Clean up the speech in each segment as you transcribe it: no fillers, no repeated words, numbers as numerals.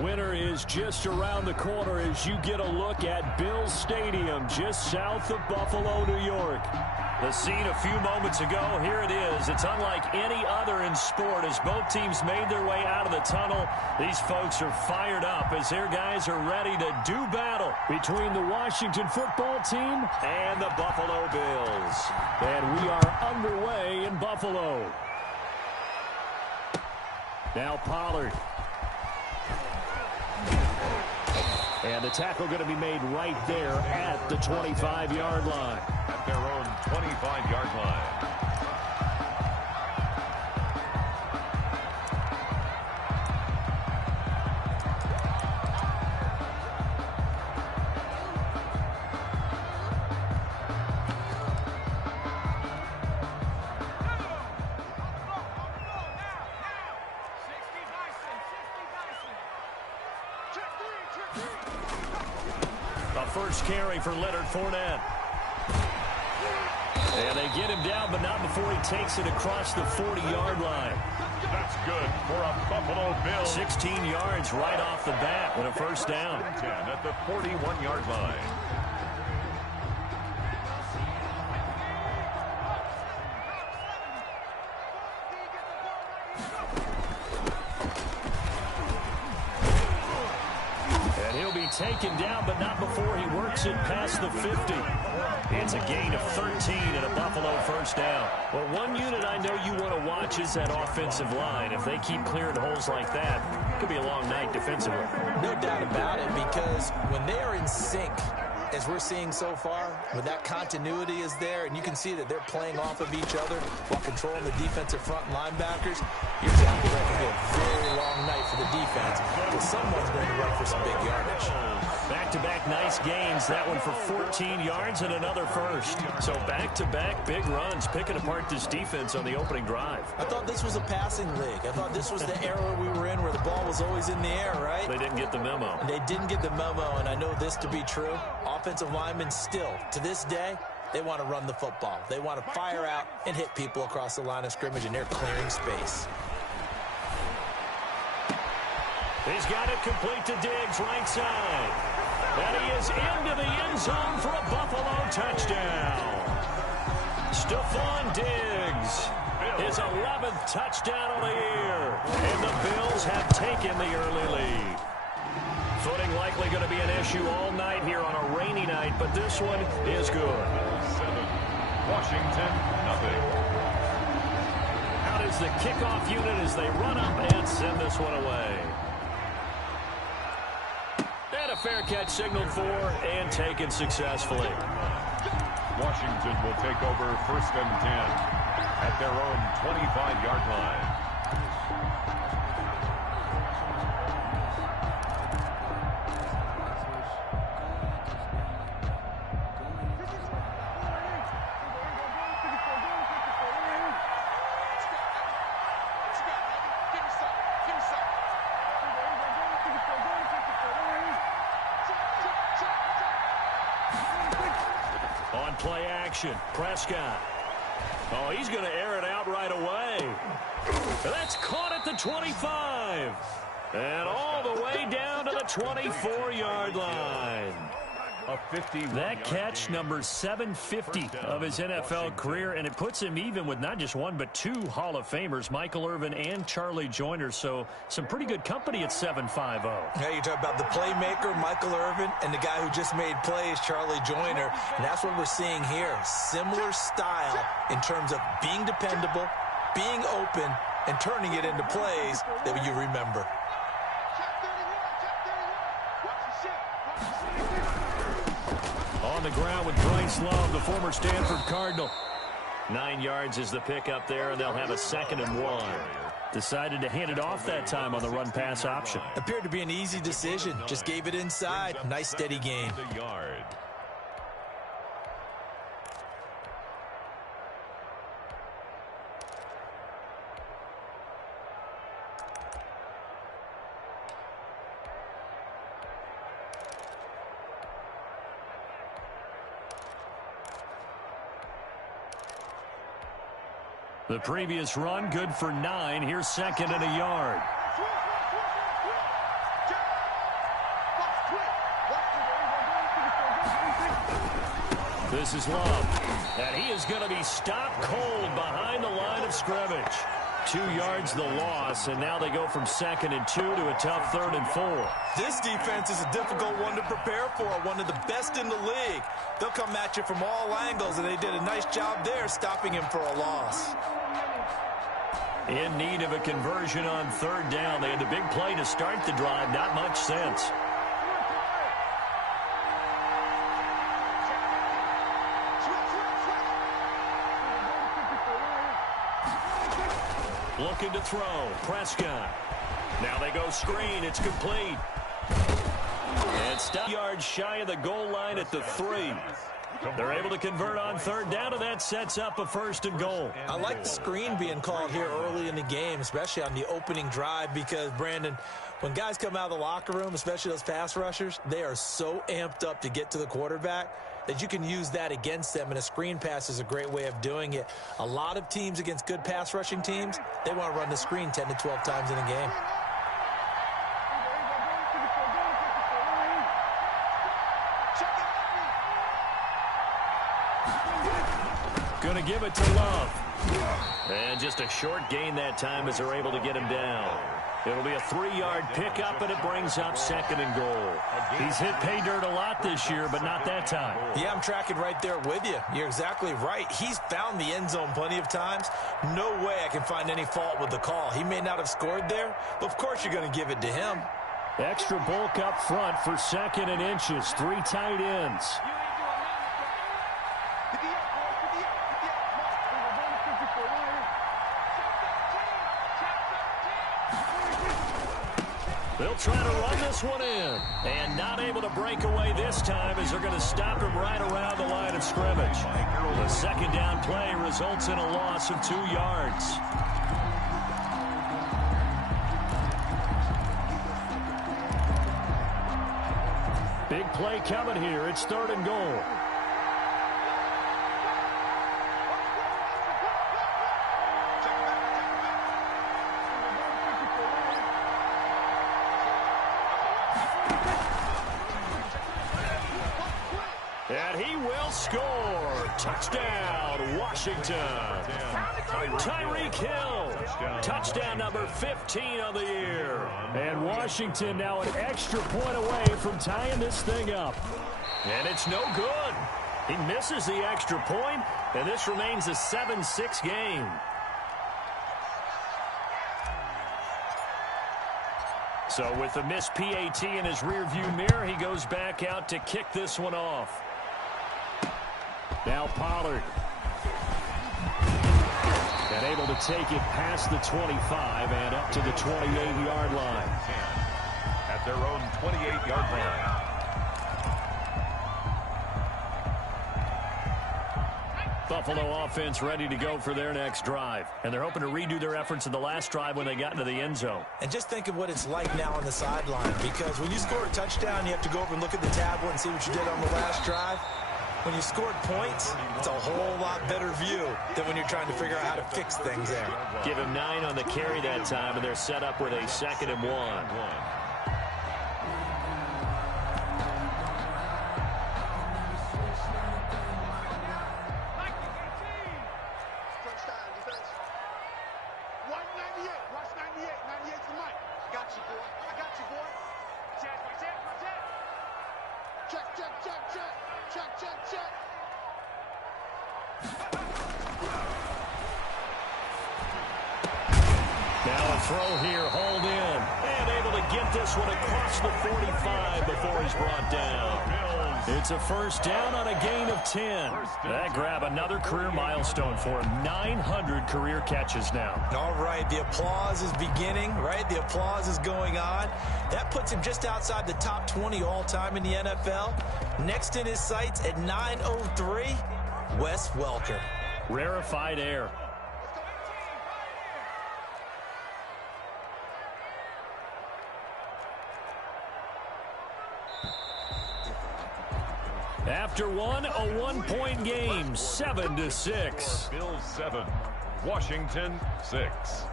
Winter is just around the corner as you get a look at Bills Stadium just south of Buffalo, New York. The scene a few moments ago, here it is. It's unlike any other in sport as both teams made their way out of the tunnel. These folks are fired up as their guys are ready to do battle between the Washington football team and the Buffalo Bills. And we are underway in Buffalo. Now Pollard. And the tackle going to be made right there at the 25-yard line. At their own 25-yard line. First carry for Leonard Fournette. And they get him down, but not before he takes it across the 40-yard line. That's good for a Buffalo Bill. 16 yards right off the bat with a first down. 10 at the 41-yard line. Taken down, but not before he works it past the 50. It's a gain of 13 and a Buffalo first down. Well, one unit I know you want to watch is that offensive line. If they keep clearing holes like that, it could be a long night defensively. No doubt about it, because when they are in sync, as we're seeing so far, when that continuity is there, and you can see that they're playing off of each other while controlling the defensive front linebackers, you're talking about it could be a very long night for the defense because someone's going to run for some big yardage. Back-to-back nice gains. That one for 14 yards and another first. So back-to-back big runs, picking apart this defense on the opening drive. I thought this was a passing league. I thought this was the era we were in where the ball was always in the air, right? They didn't get the memo. They didn't get the memo, and I know this to be true. Offensive linemen still, to this day, they want to run the football. They want to fire out and hit people across the line of scrimmage, and they're clearing space. He's got it complete to Diggs, right side. And he is into the end zone for a Buffalo touchdown. Stephon Diggs, his 11th touchdown of the year. And the Bills have taken the early lead. Footing likely going to be an issue all night here on a rainy night, but this one is good. 7, Washington, nothing. Out is the kickoff unit as they run up and send this one away. And a fair catch signaled for and taken successfully. Washington will take over 1st and 10 at their own 25-yard line. Play action. Prescott. Oh, he's going to air it out right away. That's caught at the 25. And all the way down to the 24-yard line. That catch, number 750 of his NFL career, and it puts him even with not just one but 2 Hall of Famers, Michael Irvin and Charlie Joyner. So some pretty good company at 7.50. Yeah, you talk about the playmaker, Michael Irvin, and the guy who just made plays, Charlie Joyner. And that's what we're seeing here. Similar style in terms of being dependable, being open, and turning it into plays that you remember. On the ground with Bryce Love, the former Stanford Cardinal. 9 yards is the pickup there, and they'll have a 2nd and 1. Decided to hand it off that time on the run-pass option. Appeared to be an easy decision. Just gave it inside. Nice, steady gain. The previous run, good for 9. Here's 2nd and a yard. This is Love, and he is going to be stopped cold behind the line of scrimmage. 2 yards the loss, and now they go from 2nd and 2 to a tough 3rd and 4. This defense is a difficult one to prepare for, one of the best in the league. They'll come at you from all angles, and they did a nice job there stopping him for a loss. In need of a conversion on 3rd down. They had the big play to start the drive, not much sense. Looking to throw. Prescott. Now they go screen. It's complete. And stop yards shy of the goal line at the 3. They're able to convert on 3rd down, and that sets up a 1st and goal. I like the screen being called here early in the game, especially on the opening drive, because, Brandon, when guys come out of the locker room, especially those pass rushers, they are so amped up to get to the quarterback that you can use that against them, and a screen pass is a great way of doing it. A lot of teams against good pass rushing teams, they want to run the screen 10 to 12 times in a game. Going to give it to Love. And just a short gain that time as they're able to get him down. It'll be a 3-yard pickup, and it brings up 2nd and goal. He's hit pay dirt a lot this year, but not that time. Yeah, I'm tracking right there with you. You're exactly right. He's found the end zone plenty of times. No way I can find any fault with the call. He may not have scored there, but of course you're going to give it to him. Extra bulk up front for 2nd and inches. 3 tight ends. They'll try to run this one in. And not able to break away this time as they're going to stop him right around the line of scrimmage. The 2nd down play results in a loss of 2 yards. Big play coming here. It's 3rd and goal. And he will score. Touchdown, Washington. Tyreek Hill. Touchdown number 15 of the year. And Washington now an extra point away from tying this thing up. And it's no good. He misses the extra point, and this remains a 7-6 game. So with the missed PAT in his rearview mirror, he goes back out to kick this one off. Now Pollard. And able to take it past the 25 and up to the 28-yard line. At their own 28-yard line. Buffalo offense ready to go for their next drive. And they're hoping to redo their efforts in the last drive when they got into the end zone. And just think of what it's like now on the sideline, because when you score a touchdown, you have to go over and look at the tablet and see what you did on the last drive. When you scored points, it's a whole lot better view than when you're trying to figure out how to fix things there. Give him 9 on the carry that time, and they're set up with a 2nd and 1. Now a throw here, hauled in, and able to get this one across the 45 before he's brought down. It's a 1st down on a gain of 10. That grab another career milestone for him. 900 career catches now. All right, the applause is beginning, right? The applause is going on. That puts him just outside the top 20 all-time in the NFL. Next in his sights at 903, Wes Welker. Rarefied air. After one, a 1-point game, 7-6. Bills 7, Washington 6.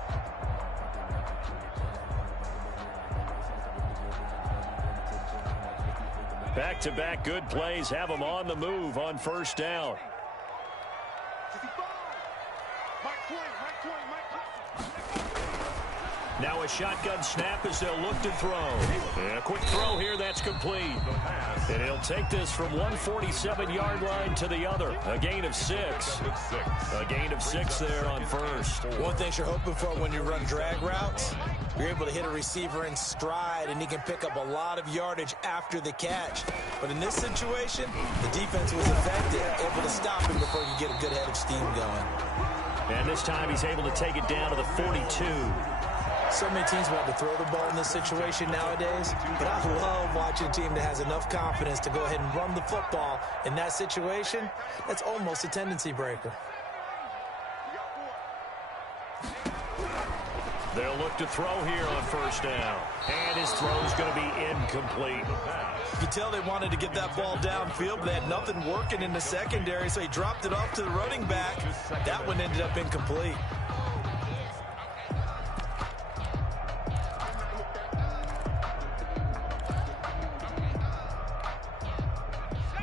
Back-to-back good plays have them on the move on first down. Now a shotgun snap as they'll look to throw. And a quick throw here, that's complete. And he'll take this from 147-yard line to the other. A gain of 6. A gain of 6 there on first. One thing you're hoping for when you run drag routes, you're able to hit a receiver in stride, and he can pick up a lot of yardage after the catch. But in this situation, the defense was effective, able to stop him before you get a good head of steam going. And this time he's able to take it down to the 42. So many teams want to throw the ball in this situation nowadays, but I love watching a team that has enough confidence to go ahead and run the football. In that situation, that's almost a tendency breaker. They'll look to throw here on first down. And his throw's going to be incomplete. You can tell they wanted to get that ball downfield, but they had nothing working in the secondary, so he dropped it off to the running back. That one ended up incomplete.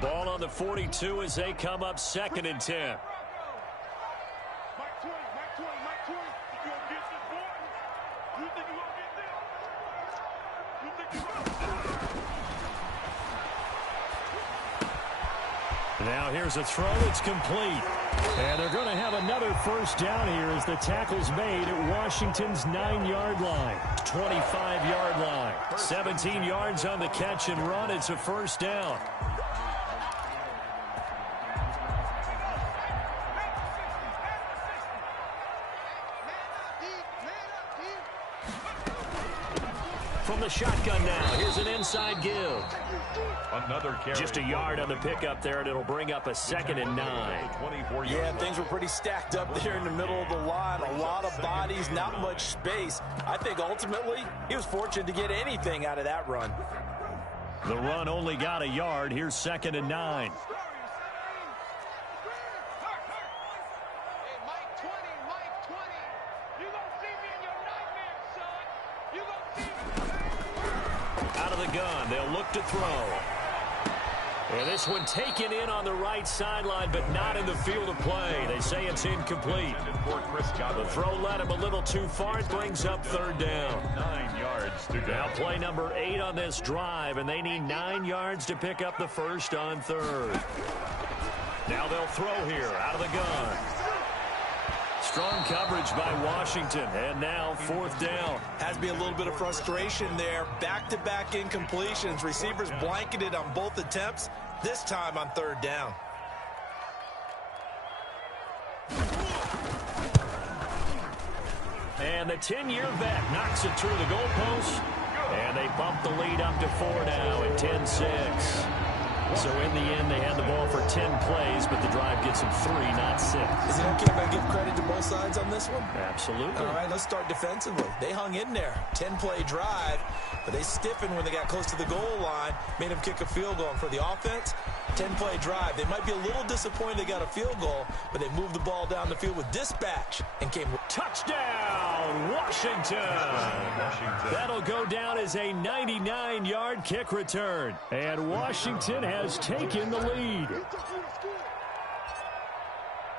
Ball on the 42 as they come up 2nd and 10. Now here's a throw. It's complete. And they're going to have another first down here as the tackle's made at Washington's 9-yard line. 25-yard line. 17 yards on the catch and run. It's a first down. From the shotgun now. Here's an inside give. Another carry. Just a yard on the pickup there, and it'll bring up a 2nd and 9. Yeah, things were pretty stacked up there in the middle of the line. A lot of bodies, not much space. I think ultimately he was fortunate to get anything out of that run. The run only got a yard. Here's 2nd and 9. Out of the gun, they'll look to throw. And this one taken in on the right sideline, but not in the field of play. They say it's incomplete. The throw led him a little too far. It brings up 3rd down. 9 yards to go. Now play number 8 on this drive, and they need 9 yards to pick up the first on 3rd. Now they'll throw here out of the gun. Strong coverage by Washington, and now 4th down. Has to be a little bit of frustration there. Back-to-back incompletions. Receivers blanketed on both attempts, this time on 3rd down. And the 10-year vet knocks it through the goalpost, and they bump the lead up to 4 now at 10-6. So in the end, they had the ball for 10 plays, but the drive gets them 3, not 6. Is it okay if I give credit to both sides on this one? Absolutely. All right, let's start defensively. They hung in there. 10-play drive, but they stiffened when they got close to the goal line, made them kick a field goal. And for the offense, 10-play drive. They might be a little disappointed they got a field goal, but they moved the ball down the field with dispatch and came. Touchdown, Washington. That'll go down as a 99-yard kick return. And Washington has taken the lead.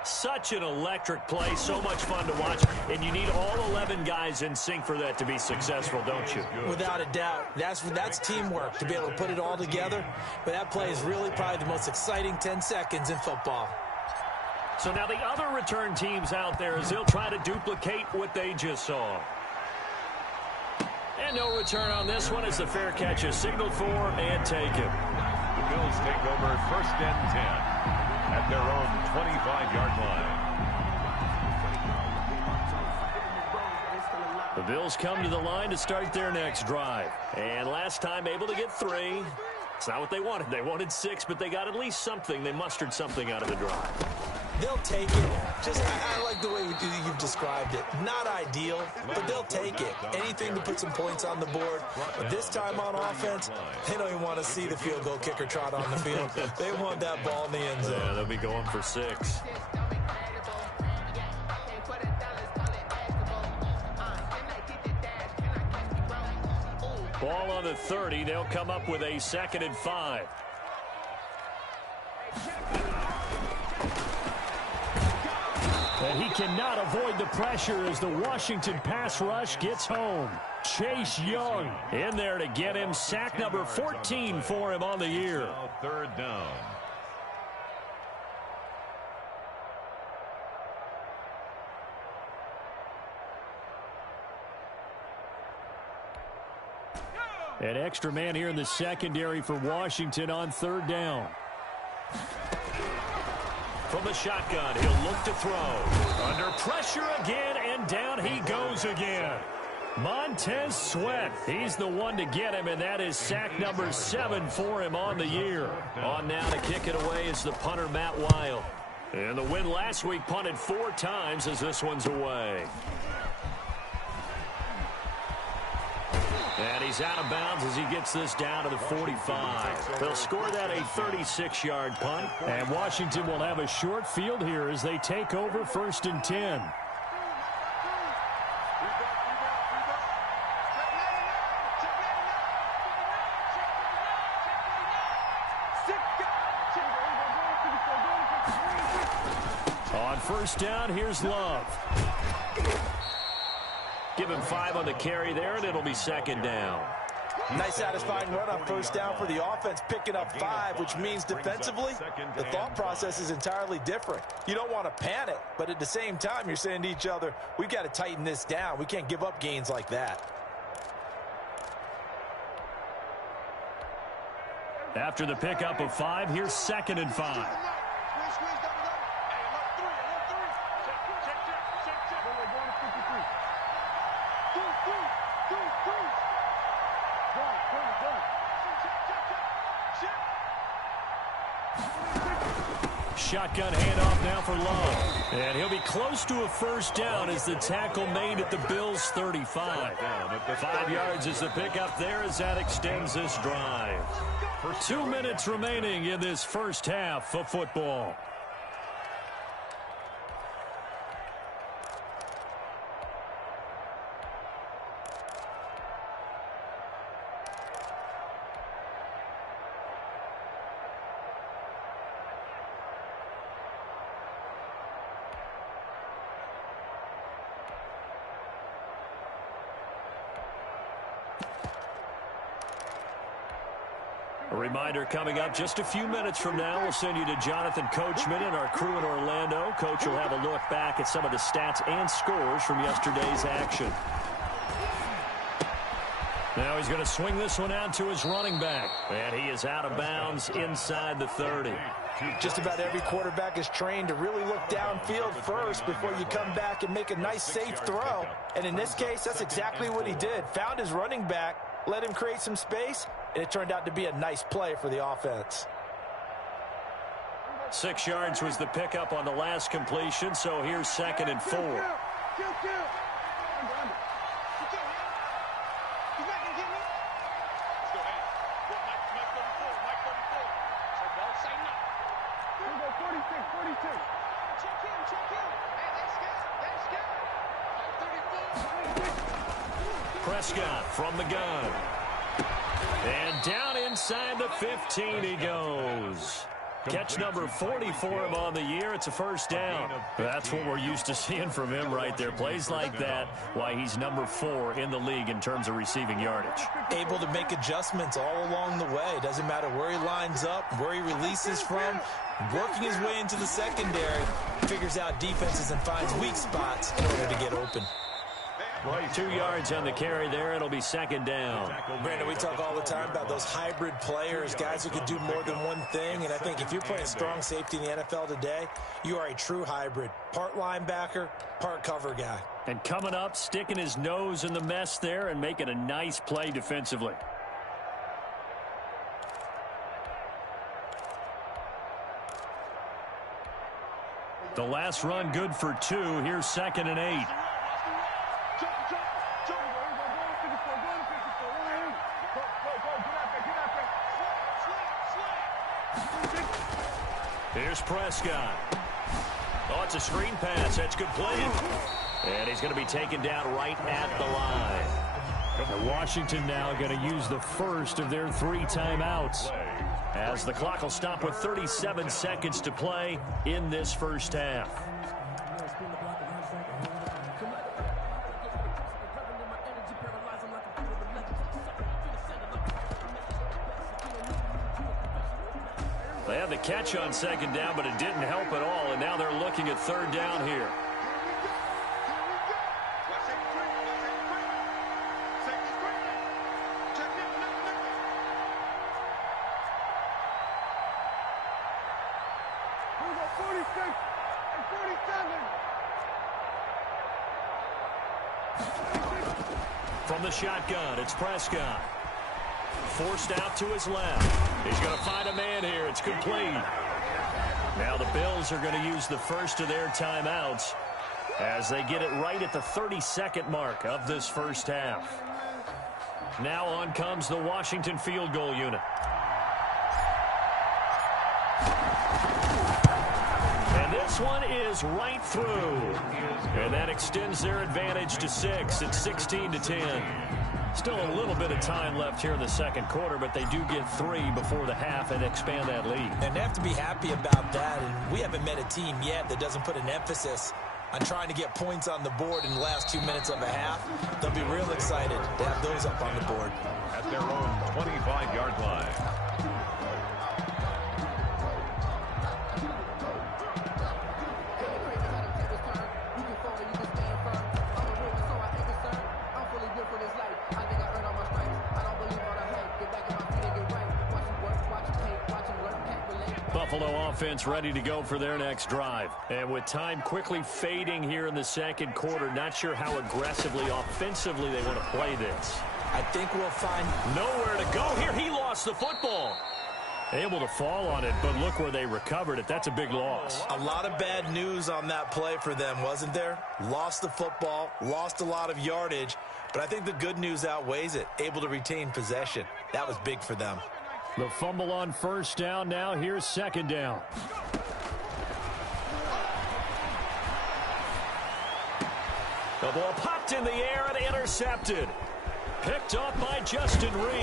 Such an electric play, so much fun to watch, and you need all 11 guys in sync for that to be successful, don't you? Without a doubt. That's teamwork, to be able to put it all together. But that play is really probably the most exciting 10 seconds in football. So now the other return teams out there as they'll try to duplicate what they just saw. And no return on this one as the fair catch is signaled for and taken. The Bills take over 1st and 10 at their own 25-yard line. The Bills come to the line to start their next drive. And last time able to get 3. It's not what they wanted. They wanted 6, but they got at least something. They mustered something out of the drive. They'll take it. I like the way you've described it. Not ideal, but they'll take it. Anything to put some points on the board. But this time on offense, they don't even want to see the field goal kicker trot on the field. They want that ball in the end zone. Yeah, they'll be going for 6. Ball on the 30. They'll come up with a 2nd and 5. And he cannot avoid the pressure as the Washington pass rush gets home. Chase Young in there to get him. Sack number 14 for him on the year. Third down. An extra man here in the secondary for Washington on third down. From the shotgun, he'll look to throw. Under pressure again, and down he goes again. Montez Sweat, he's the one to get him, and that is sack number 7 for him on the year. On now to kick it away is the punter, Matt Weil. And the win last week punted 4 times as this one's away. And he's out of bounds as he gets this down to the 45. They'll score that a 36-yard punt. And Washington will have a short field here as they take over 1st and 10. On 1st down, here's Love. Give him 5 on the carry there, and it'll be 2nd down. Nice satisfying run on 1st down for the offense, picking up 5, which means defensively, the thought process is entirely different. You don't want to panic, but at the same time, you're saying to each other, we've got to tighten this down. We can't give up gains like that. After the pickup of 5, here's 2nd and 5. Shotgun handoff now for Love. And he'll be close to a 1st down as the tackle made at the Bills' 35. 5 yards is the pickup there as that extends this drive. 2 minutes remaining in this first half of football. A reminder coming up just a few minutes from now, we'll send you to Jonathan Coachman and our crew in Orlando. Coach will have a look back at some of the stats and scores from yesterday's action. Now he's going to swing this one out to his running back. And he is out of bounds inside the 30. Just about every quarterback is trained to really look downfield first before you come back and make a nice, safe throw. And in this case, that's exactly what he did. Found his running back, let him create some space, and it turned out to be a nice play for the offense. 6 yards was the pickup on the last completion, so here's 2nd and 4. Prescott from the gun. And down inside the 15 he goes. Catch number 40 for him on the year. It's a 1st down. That's what we're used to seeing from him right there. Plays like that, why he's number 4 in the league in terms of receiving yardage. Able to make adjustments all along the way. Doesn't matter where he lines up, where he releases from. Working his way into the secondary. Figures out defenses and finds weak spots in order to get open. 2 yards on the carry there. It'll be 2nd down. Brandon, we talk all the time about those hybrid players, guys who can do more than one thing. And I think if you're playing strong safety in the NFL today, you are a true hybrid. Part linebacker, part cover guy. And coming up, sticking his nose in the mess there and making a nice play defensively. The last run good for 2. Here's 2nd and 8. Here's Prescott. Oh, it's a screen pass. That's complete. And he's going to be taken down right at the line. And Washington now going to use the first of their 3 timeouts. as the clock will stop with 37 seconds to play in this first half. They had the catch on second down, but it didn't help at all, and now they're looking at third down here. From the shotgun, it's Prescott. Forced out to his left. He's going to find a man here. It's complete. Now the Bills are going to use the first of their timeouts as they get it right at the 30-second mark of this first half. Now on comes the Washington field goal unit. And this one is right through. And that extends their advantage to 6. It's 16-10. Still a little bit of time left here in the second quarter, but they do get 3 before the half and expand that lead. And they have to be happy about that. And we haven't met a team yet that doesn't put an emphasis on trying to get points on the board in the last 2 minutes of a half. They'll be real excited to have those up on the board. At their own 25-yard line. Buffalo offense ready to go for their next drive. And with time quickly fading here in the second quarter, not sure how aggressively, offensively they want to play this. I think we'll find nowhere to go here. He lost the football. Able to fall on it, but look where they recovered it. That's a big loss. A lot of bad news on that play for them, wasn't there? Lost the football, lost a lot of yardage, but I think the good news outweighs it. Able to retain possession. That was big for them. The fumble on first down. Now here's second down. The ball popped in the air and intercepted. Picked up by Justin Reed.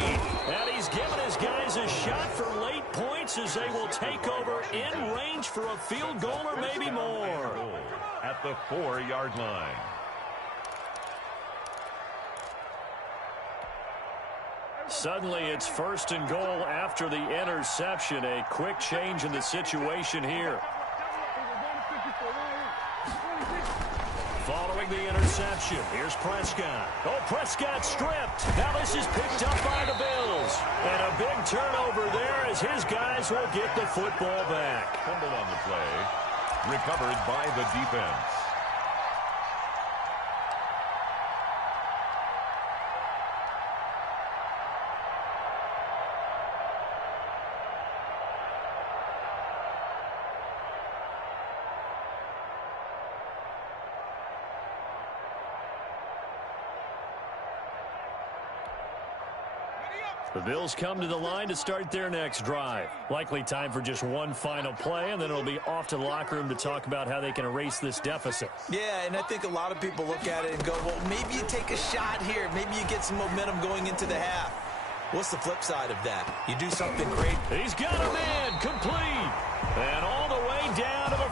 And he's given his guys a shot for late points as they will take over in range for a field goal or maybe more. At the 4-yard line. Suddenly it's first and goal after the interception. A quick change in the situation here. Following the interception, here's Prescott. Oh, Prescott stripped. Now this is picked up by the Bills. And a big turnover there as his guys will get the football back. Fumble on the play. Recovered by the defense. The Bills come to the line to start their next drive. Likely time for just one final play, and then it'll be off to the locker room to talk about how they can erase this deficit. Yeah, and I think a lot of people look at it and go, well, maybe you take a shot here. Maybe you get some momentum going into the half. What's the flip side of that? You do something great. He's got a man complete. And all the way down to the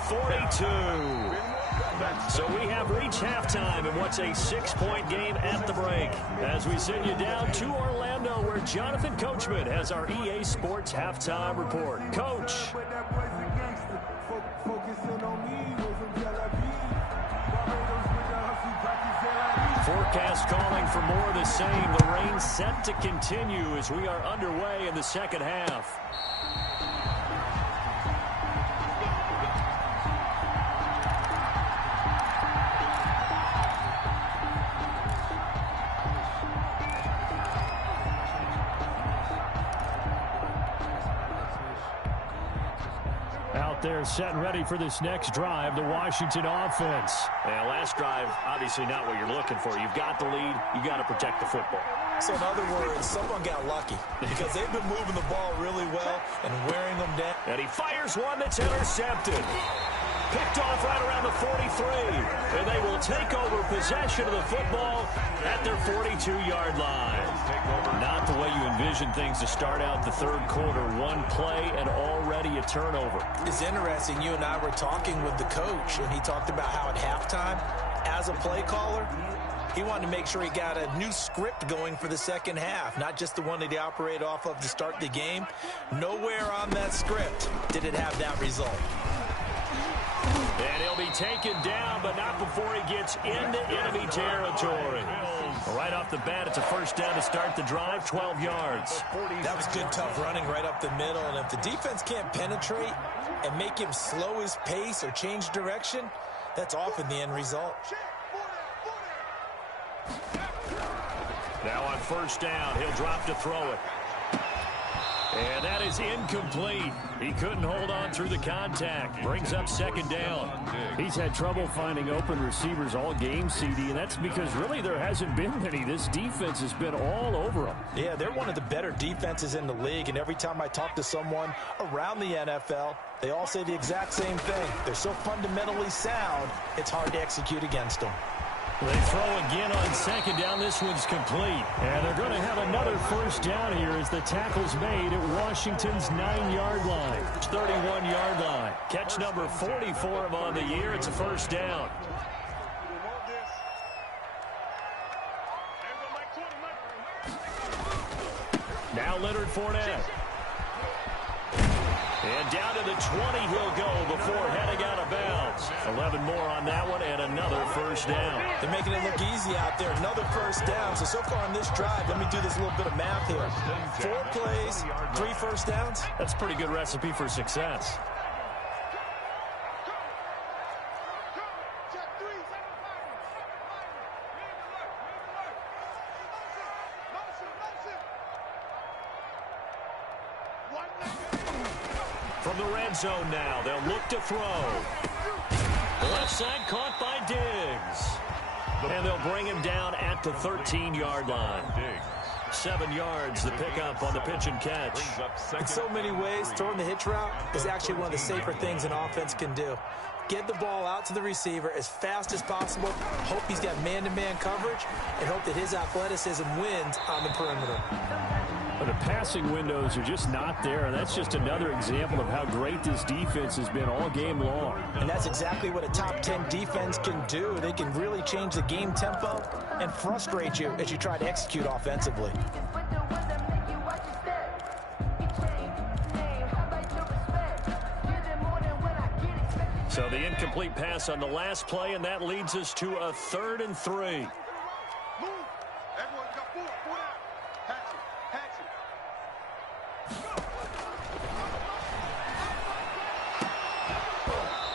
42. So we have reached halftime in what's a 6-point game at the break. As we send you down to Orlando, where Jonathan Coachman has our EA Sports halftime report. Coach. Forecast calling for more of the same. The rain set to continue as we are underway in the second half. They're set and ready for this next drive, the Washington offense. And last drive, obviously not what you're looking for. You've got the lead. You got to protect the football. So in other words, someone got lucky because they've been moving the ball really well and wearing them down. And he fires one that's intercepted. picked off right around the 43. And they will take over possession of the football at their 42-yard line. Not the way you envision things to start out the third quarter. One play and already a turnover. It's interesting. You and I were talking with the coach, and he talked about how at halftime, as a play caller, he wanted to make sure he got a new script going for the second half, not just the one that he operated off of to start the game. Nowhere on that script did it have that result. And he'll be taken down, but not before he gets into enemy territory. Right off the bat, it's a first down to start the drive, 12 yards. That was good, tough running right up the middle. And if the defense can't penetrate and make him slow his pace or change direction, that's often the end result. Now on first down, he'll drop to throw it. And that is incomplete. He couldn't hold on through the contact. Brings up second down. He's had trouble finding open receivers all game, CD, and that's because really there hasn't been many. This defense has been all over them. Yeah, they're one of the better defenses in the league, and every time I talk to someone around the NFL, they all say the exact same thing. They're so fundamentally sound, it's hard to execute against them. They throw again on second down. This one's complete. And they're going to have another first down here as the tackle's made at Washington's 9-yard line. 31-yard line. Catch number 44 on the year. It's a first down. Now Leonard Fournette. And down to the 20 he'll go before heading out of bounds. 11 more on that one and another first down. They're making it look easy out there. Another first down. So far on this drive, let me do this little bit of math here. 4 plays, 3 first downs. That's a pretty good recipe for success. From the red zone now, they'll look to throw. Left side caught by Diggs. And they'll bring him down at the 13-yard line. 7 yards, the pickup on the pitch and catch. In so many ways, throwing the hitch route is actually one of the safer things an offense can do. Get the ball out to the receiver as fast as possible, hope he's got man-to-man coverage, and hope that his athleticism wins on the perimeter. But the passing windows are just not there, and that's just another example of how great this defense has been all game long. And that's exactly what a top 10 defense can do. They can really change the game tempo and frustrate you as you try to execute offensively. So the incomplete pass on the last play, and that leads us to a 3rd and 3.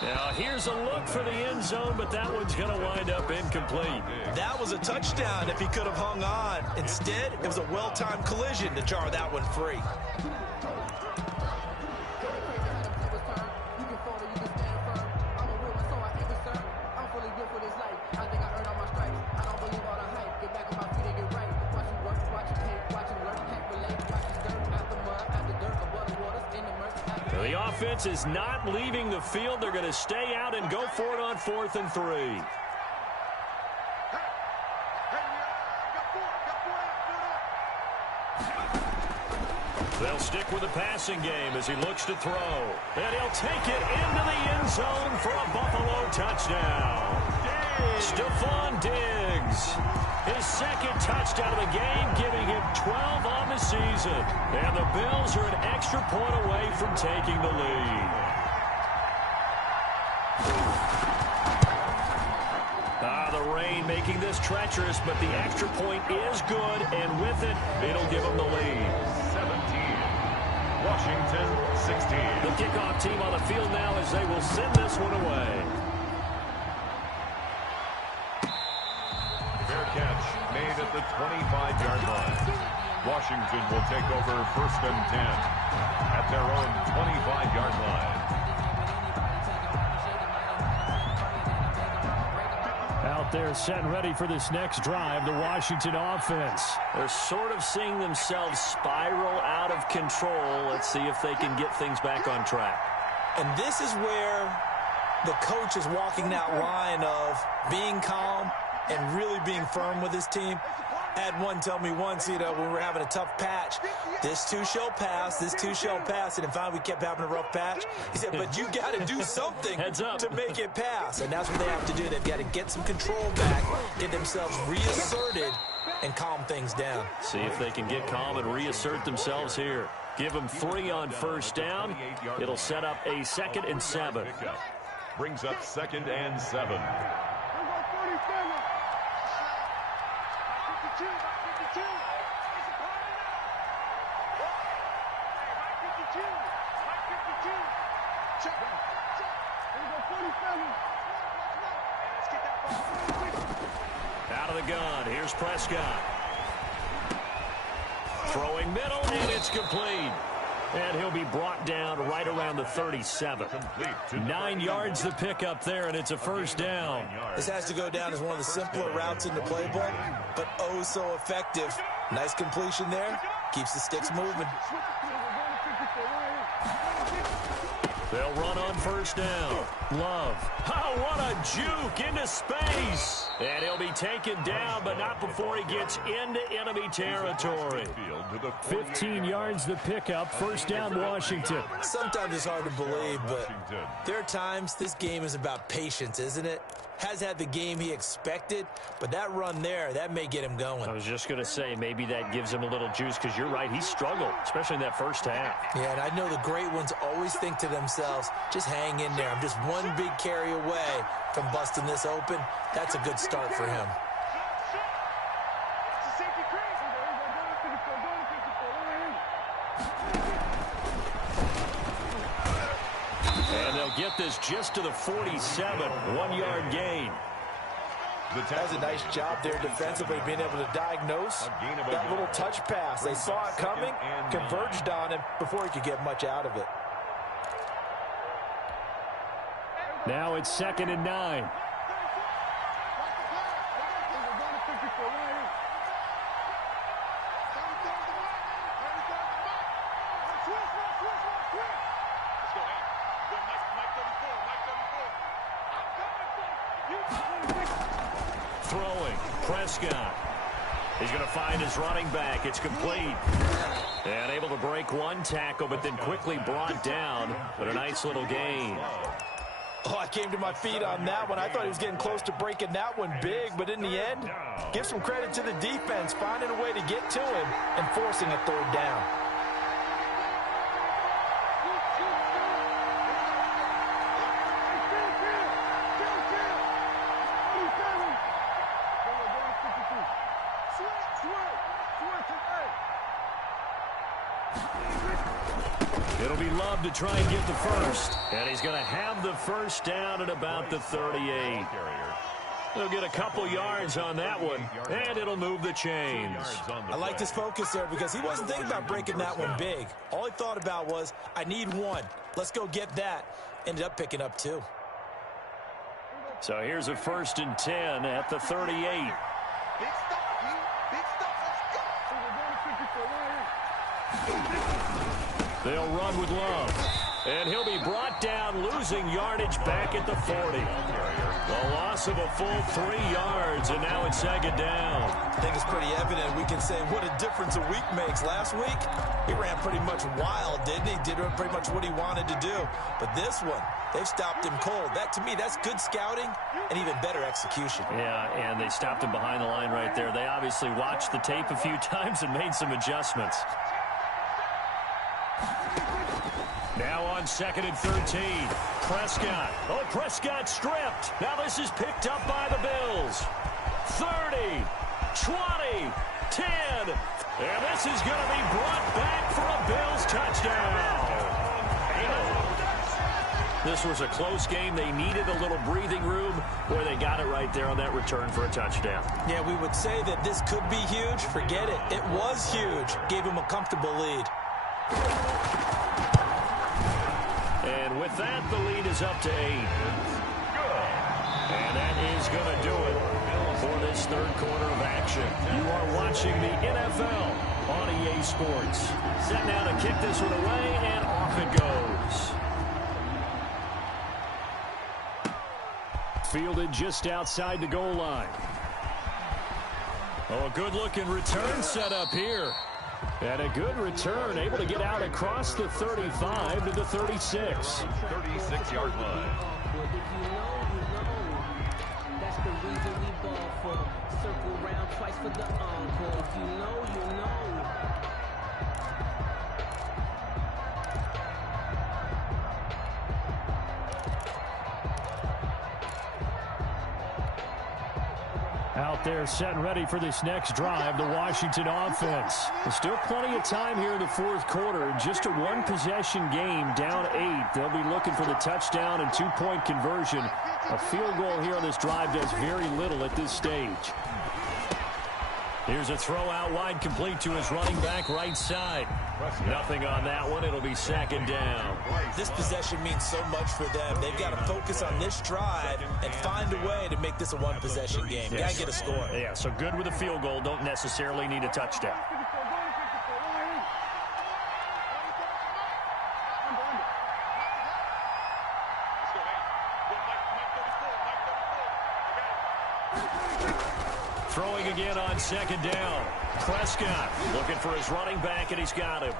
Now here's a look for the end zone, but that one's going to wind up incomplete. That was a touchdown if he could have hung on. Instead, it was a well-timed collision to jar that one free. The offense is not leaving the field. They're going to stay out and go for it on 4th and 3. They'll stick with the passing game as he looks to throw. And he'll take it into the end zone for a Buffalo touchdown. Stephon Diggs. His 2nd touchdown of the game, giving him 12 on the season. And the Bills are an extra point away from taking the lead. The rain making this treacherous, but the extra point is good, and with it, it'll give them the lead. 17, Washington 16. The kickoff team on the field now as they will send this one away. Fair catch made at the 25-yard line. Washington will take over 1st and 10 at their own 25-yard line. Out there set and ready for this next drive, the Washington offense. They're sort of seeing themselves spiral out of control. Let's see if they can get things back on track. And this is where the coach is walking that line of being calm and really being firm with his team. I had one tell me once, when we were having a tough patch, this too shall pass, this too shall pass. And in fact, we kept having a rough patch. He said, but you got to do something to make it pass. And that's what they have to do. They've got to get some control back, get themselves reasserted, and calm things down. See if they can get calm and reassert themselves here. Give them 3 on first down. It'll set up a 2nd and 7. Brings up 2nd and 7. Out of the gun, here's Prescott. Throwing middle, and it's complete. And he'll be brought down right around the 37. 9 yards the pickup there, and it's a first down. This has to go down as one of the simpler routes in the playbook, but oh so effective. Nice completion there. Keeps the sticks moving. They'll run on first down. Love. Oh, what a juke into space. And he'll be taken down, but not before he gets into enemy territory. 15 yards the pickup. First down, Washington. Sometimes it's hard to believe, but there are times this game is about patience, isn't it? Has had the game he expected, but that run there, that may get him going. I was just going to say, maybe that gives him a little juice, because you're right, he struggled, especially in that first half. Yeah, and I know the great ones always think to themselves, just hang in there. I'm just one big carry away from busting this open. That's a good start for him. And they'll get this just to the 47, 1-yard gain. That was a nice job there defensively, being able to diagnose that little touch pass. They saw it coming, converged on him before he could get much out of it. Now it's 2nd and 9. Throwing, Prescott. He's going to find his running back. It's complete. And able to break one tackle, but then quickly brought down. But a nice little gain. Oh, I came to my feet on that one. I thought he was getting close to breaking that one big, but in the end, give some credit to the defense, finding a way to get to him and forcing a third down. It'll be Love to try and get the first. And he's going to have the first down at about the 38. They'll get a couple yards on that one, and it'll move the chains. I liked his focus there because he wasn't thinking about breaking that one big. All he thought about was, I need one. Let's go get that. Ended up picking up 2. So here's a 1st and 10 at the 38. They'll run with Love. And he'll be brought down, losing yardage back at the 40. A loss of a full 3 yards, and now it's 2nd down. I think it's pretty evident. We can say what a difference a week makes. Last week, he ran pretty much wild, didn't he? Did pretty much what he wanted to do. But this one, they've stopped him cold. That, to me, that's good scouting and even better execution. Yeah, and they stopped him behind the line right there. They obviously watched the tape a few times and made some adjustments. Now on 2nd and 13. Prescott. Oh, Prescott stripped. Now this is picked up by the Bills. 30, 20, 10. And this is going to be brought back for a Bills touchdown. This was a close game. They needed a little breathing room where they got it right there on that return for a touchdown. Yeah, we would say that this could be huge. Forget it. It was huge. Gave him a comfortable lead. And with that, the lead is up to 8. And that is going to do it for this third quarter of action. You are watching the NFL on EA Sports. Set now to kick this one away, and off it goes. fielded just outside the goal line. Oh, a good-looking return set up here. And a good return, able to get out across the 35 to the 36. 36-yard line. That's the reason we ball for. Circle round twice for the encore. If you know, you know. Out there set and ready for this next drive, the Washington offense. There's still plenty of time here in the fourth quarter. Just a one-possession game, down 8. They'll be looking for the touchdown and two-point conversion. A field goal here on this drive does very little at this stage. Here's a throw out wide, complete to his running back right side. Nothing on that one. It'll be second down. This possession means so much for them. They've got to focus on this drive and find a way to make this a one-possession game. Yes. Got to get a score. Yeah, so good with a field goal. Don't necessarily need a touchdown. Throwing again on second down. Prescott looking for his running back, and he's got him.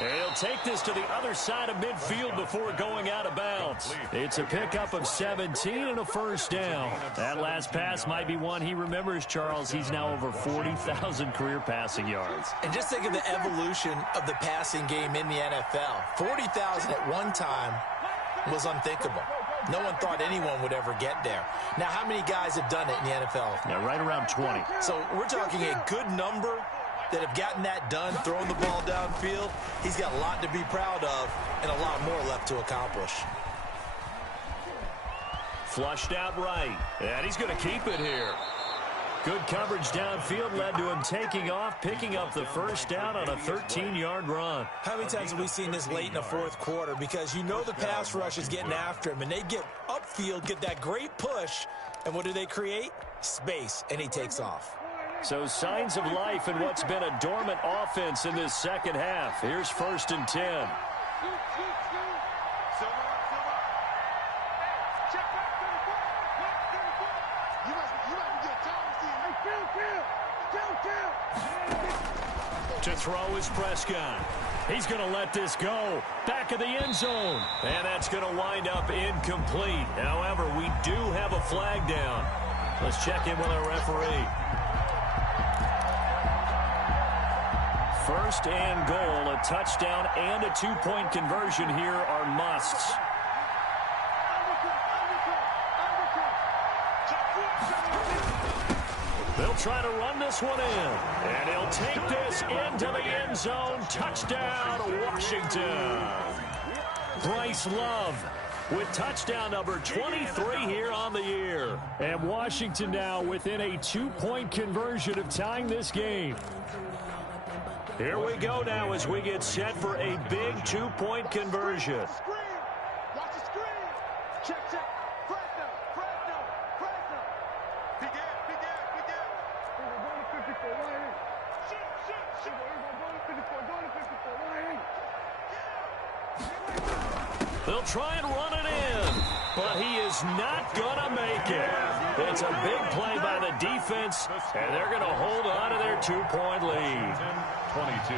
And he'll take this to the other side of midfield before going out of bounds. It's a pickup of 17 and a first down. That last pass might be one he remembers, Charles. He's now over 40,000 career passing yards. And just think of the evolution of the passing game in the NFL. 40,000 at one time was unthinkable. No one thought anyone would ever get there. Now, how many guys have done it in the NFL? Yeah, right around 20. So we're talking a good number that have gotten that done, throwing the ball downfield. He's got a lot to be proud of and a lot more left to accomplish. Flushed out right, and he's going to keep it here. Good coverage downfield led to him taking off, picking up the first down on a 13-yard run. How many times have we seen this late in the fourth quarter? Because you know the pass rush is getting after him, and they get upfield, get that great push, and what do they create? Space, and he takes off. So signs of life in what's been a dormant offense in this second half. Here's 1st and 10. To throw is Prescott. He's going to let this go. Back of the end zone. And that's going to wind up incomplete. However, we do have a flag down. Let's check in with our referee. 1st and goal, a touchdown and a two-point conversion here are musts. They'll try to run this one in. And he'll take this into the end zone. Touchdown, Washington. Bryce Love with touchdown number 23 here on the year. And Washington now within a two-point conversion of tying this game. Here we go now as we get set for a big two-point conversion. Watch the screen. Check, check. Fresno. Big gap. We're going to 54 right in. Shoot. We're going to 54 right in. They'll try and run it in, but he is not going to make it. It's a big play by the defense, and they're going to hold on to their two-point lead. 22.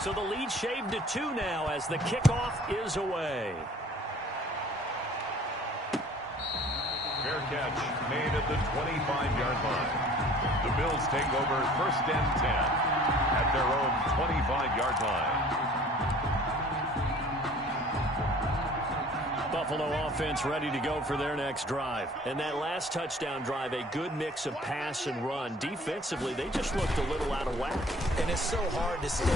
So the lead shaved to 2 now as the kickoff is away. Fair catch made at the 25-yard line. The Bills take over 1st and 10 at their own 25-yard line. Buffalo offense ready to go for their next drive. And that last touchdown drive, a good mix of pass and run. Defensively, they just looked a little out of whack. And it's so hard to stay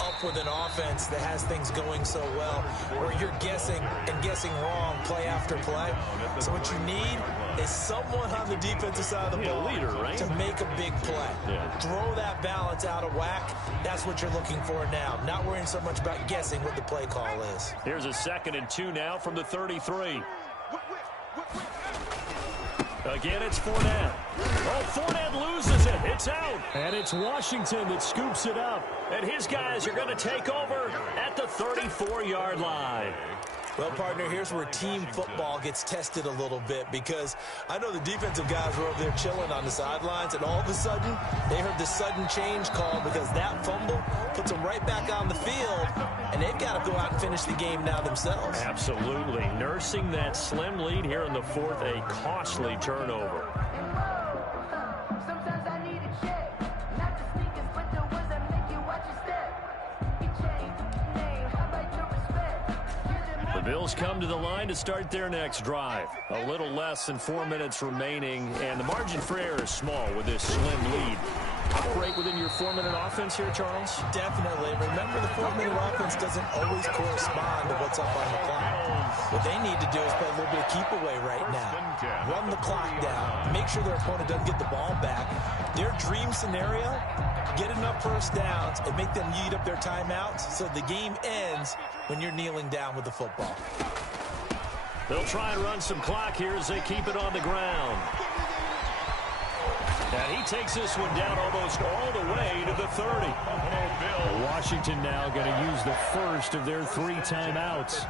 up with an offense that has things going so well, where you're guessing and guessing wrong play after play. So what you need is someone on the defensive side of the ball leader, right? to make a big play. Yeah. Throw that balance out of whack. That's what you're looking for now. Not worrying so much about guessing what the play call is. Here's a 2nd and 2 now from the 33. Again, it's Fournette. Oh, Fournette loses it. It's out. And it's Washington that scoops it up. And his guys are going to take over at the 34-yard line. Well, partner, here's where team football gets tested a little bit, because I know the defensive guys were over there chilling on the sidelines, and all of a sudden, they heard the sudden change call because that fumble puts them right back on the field, and they've got to go out and finish the game now themselves. Absolutely. Nursing that slim lead here in the fourth, a costly turnover. The Bills come to the line to start their next drive. A little less than 4 minutes remaining, and the margin for error is small with this slim lead. Operate within your 4-minute offense here, Charles? Definitely. Remember, the 4-minute offense doesn't always correspond to what's up on the clock. What they need to do is play a little bit of keep away right now. Run the clock down. Make sure their opponent doesn't get the ball back. Their dream scenario, get enough first downs and make them eat up their timeouts so the game ends when you're kneeling down with the football. They'll try and run some clock here as they keep it on the ground. And he takes this one down almost all the way to the 30. Washington now going to use the first of their 3 timeouts.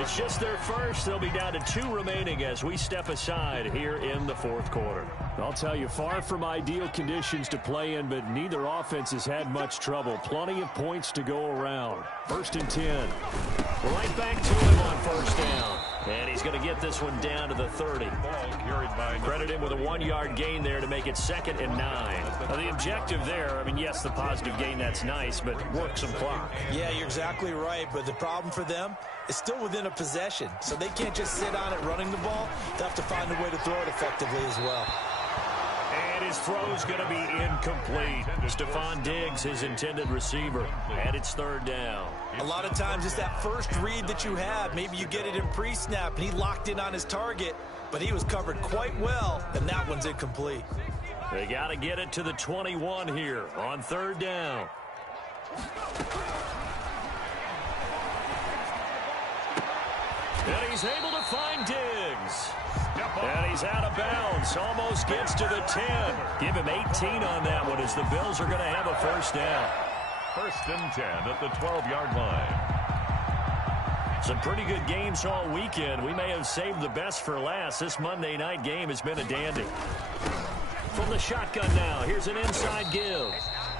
It's just their first. They'll be down to 2 remaining as we step aside here in the fourth quarter. I'll tell you, far from ideal conditions to play in, but neither offense has had much trouble. Plenty of points to go around. 1st and 10. Right back to him on first down. And he's going to get this one down to the 30. Credit him with a 1-yard gain there to make it 2nd and 9. Now, the objective there, I mean, yes, the positive gain, that's nice, but work some clock. Yeah, you're exactly right, but the problem for them is still within a possession. So they can't just sit on it running the ball. They have to find a way to throw it effectively as well. And his throw's going to be incomplete. Stephon Diggs, his intended receiver, and it's 3rd down. A lot of times it's that first read that you have. Maybe you get it in pre-snap, and he locked in on his target, but he was covered quite well, and that one's incomplete. They got to get it to the 21 here on 3rd down. And he's able to find Diggs. And he's out of bounds. Almost gets to the 10. Give him 18 on that one as the Bills are going to have a first down. 1st and 10 at the 12-yard line. Some pretty good games all weekend. We may have saved the best for last. This Monday night game has been a dandy. From the shotgun now, here's an inside give.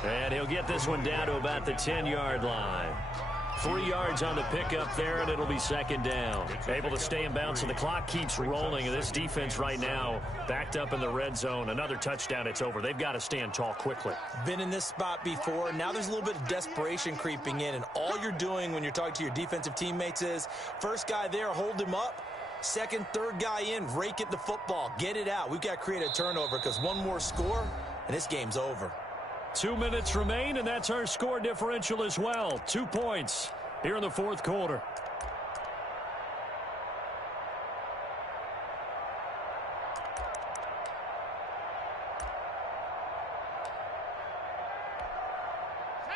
And he'll get this one down to about the 10-yard line. 3 yards on the pickup there, and it'll be 2nd down. Able to stay in bounds, and the clock keeps rolling. And this defense right now backed up in the red zone. Another touchdown, it's over. They've got to stand tall quickly. Been in this spot before. Now there's a little bit of desperation creeping in, and all you're doing when you're talking to your defensive teammates is, first guy there, hold him up. 2nd, 3rd guy in, rake at the football. Get it out. We've got to create a turnover because one more score, and this game's over. 2 minutes remain, and that's our score differential as well. 2 points here in the fourth quarter.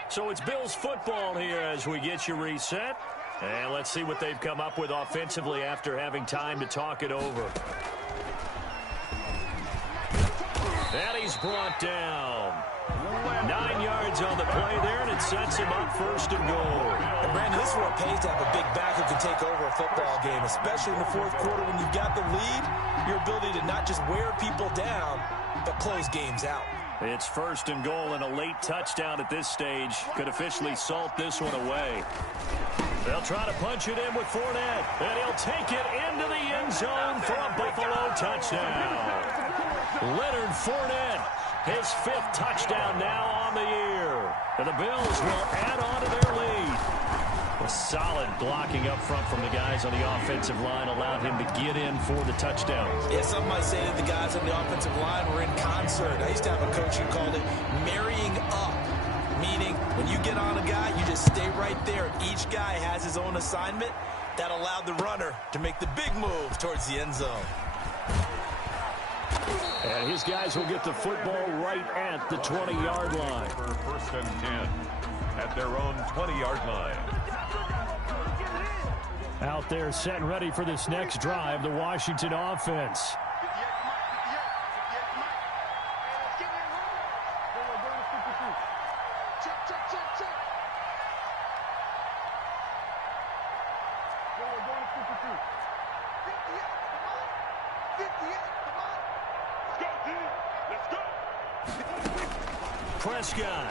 So it's Bills football here as we get you reset. And let's see what they've come up with offensively after having time to talk it over. And he's brought down. 9 yards on the play there, and it sets him up 1st and goal. And Brandon, this is what it pays to have a big back who can take over a football game, especially in the fourth quarter when you've got the lead, your ability to not just wear people down, but close games out. It's 1st and goal, and a late touchdown at this stage could officially salt this one away. They'll try to punch it in with Fournette, and he'll take it into the end zone for a Buffalo touchdown. Leonard Fournette, his 5th touchdown now on the year. And the Bills will add on to their lead. A solid blocking up front from the guys on the offensive line allowed him to get in for the touchdown. Yeah, some might say that the guys on the offensive line were in concert. I used to have a coach who called it marrying up, meaning when you get on a guy, you just stay right there. Each guy has his own assignment. That allowed the runner to make the big move towards the end zone. And his guys will get the football right at the 20-yard line. 1st and 10 at their own 20-yard line. Out there set and ready for this next drive, the Washington offense. Check. Prescott.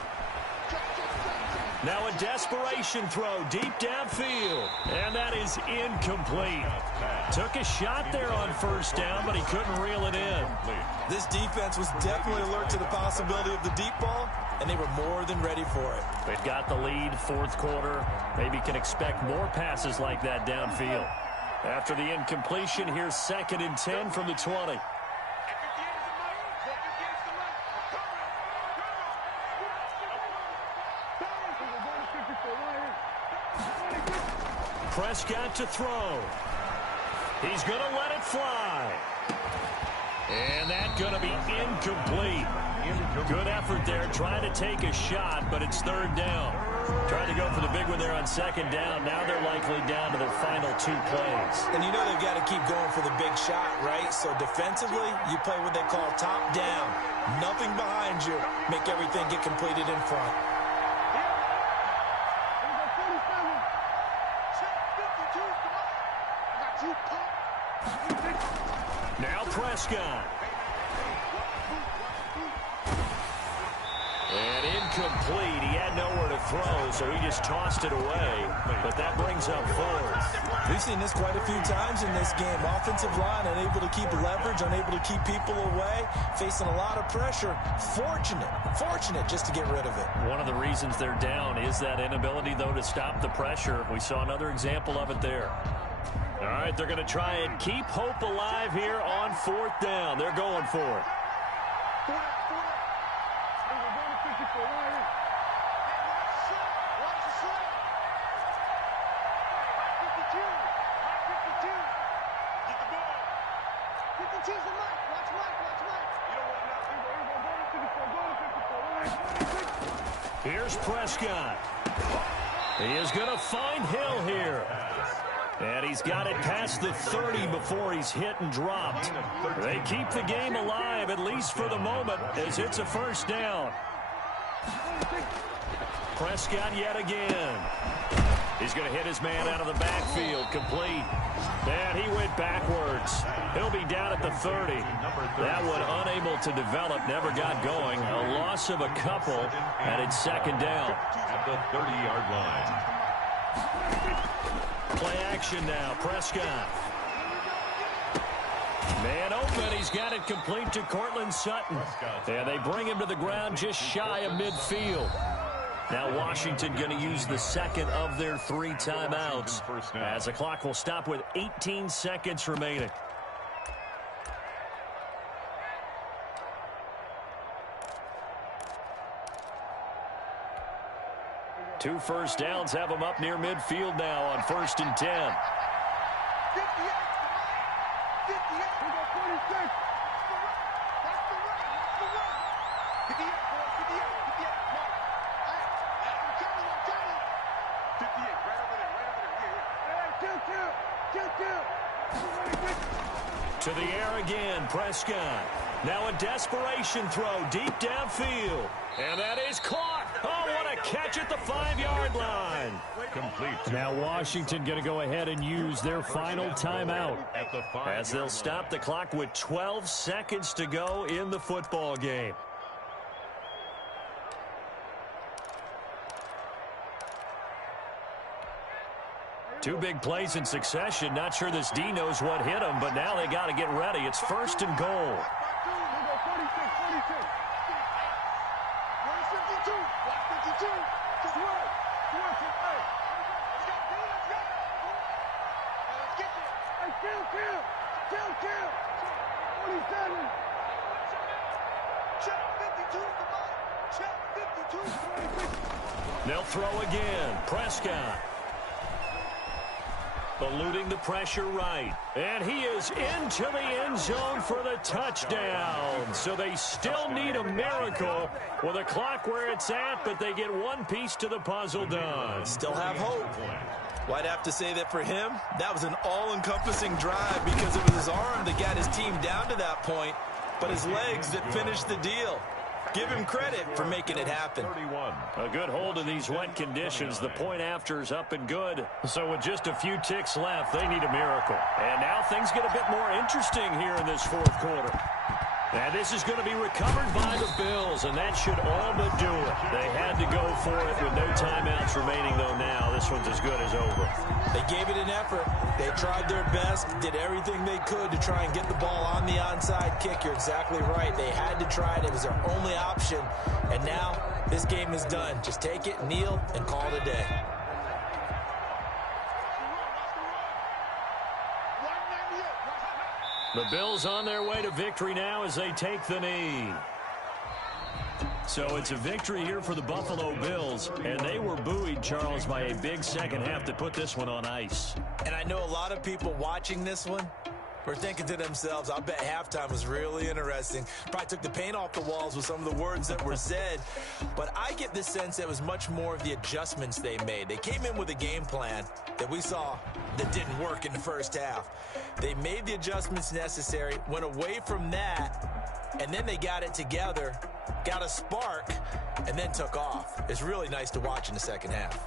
Now a desperation throw deep downfield. And that is incomplete. Took a shot there on first down, but he couldn't reel it in. This defense was definitely alert to the possibility of the deep ball, and they were more than ready for it. They've got the lead, fourth quarter. Maybe can expect more passes like that downfield. After the incompletion, here's 2nd and 10 from the 20. Prescott to throw. He's going to let it fly. And that's going to be incomplete. Good effort there, trying to take a shot, but it's 3rd down. Trying to go for the big one there on 2nd down. Now they're likely down to their final 2 plays. And you know they've got to keep going for the big shot, right? So defensively, you play what they call top down. Nothing behind you. Make everything get completed in front. Now Prescott. And incomplete. He had nowhere to throw, so he just tossed it away. But that brings up 4th. We've seen this quite a few times in this game. Offensive line unable to keep leverage, unable to keep people away, facing a lot of pressure. Fortunate just to get rid of it. One of the reasons they're down is that inability, though, to stop the pressure. We saw another example of it there. All right, they're going to try and keep hope alive here on 4th down. They're going for it. Here's Prescott. He is going to find Hill here. And he's got it past the 30 before he's hit and dropped. They keep the game alive, at least for the moment, as it's a 1st down. Prescott yet again. He's going to hit his man out of the backfield, complete. And he went backwards. He'll be down at the 30. That one unable to develop, never got going. A loss of a couple, and it's 2nd down. At the 30-yard line. Play action now, Prescott. Man open, he's got it complete to Cortland Sutton. And they bring him to the ground just shy of midfield. Now Washington going to use the 2nd of their 3 timeouts, as the clock will stop with 18 seconds remaining. Two first downs have them up near midfield now on 1st and 10. To the air again, Prescott. Now a desperation throw deep downfield. And that is caught. Oh, what a catch at the 5-yard line. Complete. Now Washington going to go ahead and use their final timeout, At the 5 as they'll stop the clock with 12 seconds to go in the football game. Two big plays in succession. Not sure this D knows what hit him, but now they got to get ready. It's 1st and goal. They'll throw again. Prescott. Eluding the pressure right. And he is into the end zone for the touchdown. So they still need a miracle with a clock where it's at, but they get one piece to the puzzle done. Still have hope. Well, I'd have to say that for him, that was an all-encompassing drive because it was his arm that got his team down to that point, but his legs that finished the deal. Give him credit for making it happen. 31. A good hold of these wet conditions. The point after is up and good. So with just a few ticks left, they need a miracle. And now things get a bit more interesting here in this 4th quarter. And this is going to be recovered by the Bills, and that should all but do it. They had to go for it with no timeouts remaining, though now. This one's as good as over. They gave it an effort. They tried their best, did everything they could to try and get the ball on the onside kick. You're exactly right. They had to try it. It was their only option. And now this game is done. Just take it, kneel, and call it a day. The Bills on their way to victory now as they take the knee. So it's a victory here for the Buffalo Bills, and they were buoyed, Charles, by a big second half to put this one on ice. And I know a lot of people watching this one were thinking to themselves, I bet halftime was really interesting. Probably took the paint off the walls with some of the words that were said. But I get the sense that it was much more of the adjustments they made. They came in with a game plan that we saw that didn't work in the first half. They made the adjustments necessary, went away from that, and then they got it together, got a spark, and then took off. It's really nice to watch in the second half.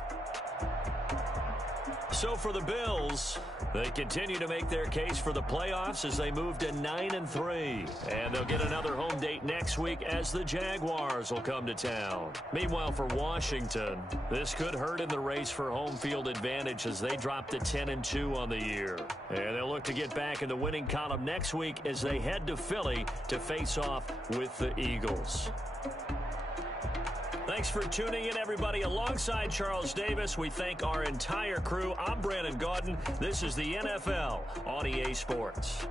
So for the Bills, they continue to make their case for the playoffs as they move to 9-3. And they'll get another home date next week as the Jaguars will come to town. Meanwhile, for Washington, this could hurt in the race for home field advantage as they drop to 10-2 on the year. And they'll look to get back in the winning column next week as they head to Philly to face off with the Eagles. Thanks for tuning in, everybody. Alongside Charles Davis, we thank our entire crew. I'm Brandon Gaudin. This is the NFL on EA Sports.